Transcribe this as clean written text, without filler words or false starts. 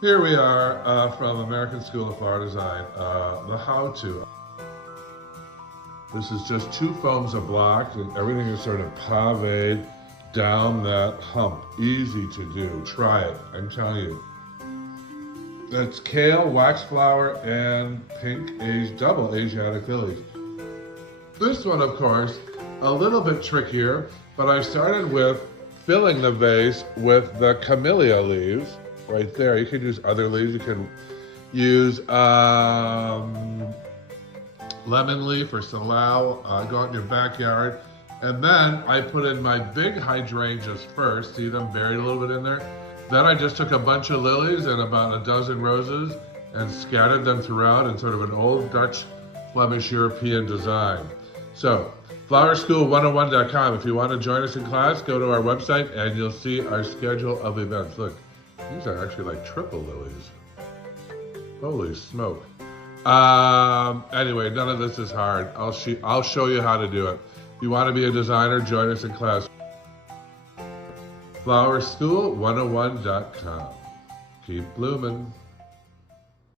Here we are from American School of Flower Design, the how-to. This is just 2 foams of block and everything is sort of pavé down that hump. Easy to do. Try it, I'm telling you. That's kale, wax flower, and pink double Asiatic lilies. This one, of course, a little bit trickier, but I started with filling the vase with the camellia leaves. Right there, you can use other leaves. You can use lemon leaf or salal, go out in your backyard. And then I put in my big hydrangeas first. See them buried a little bit in there? Then I just took a bunch of lilies and about a dozen roses and scattered them throughout in sort of an old Dutch, Flemish, European design. So, flowerschool101.com. If you want to join us in class, go to our website and you'll see our schedule of events. Look. These are actually like triple lilies. Holy smoke. Anyway, none of this is hard. I'll show you how to do it. If you want to be a designer, join us in class. Flowerschool101.com. Keep blooming.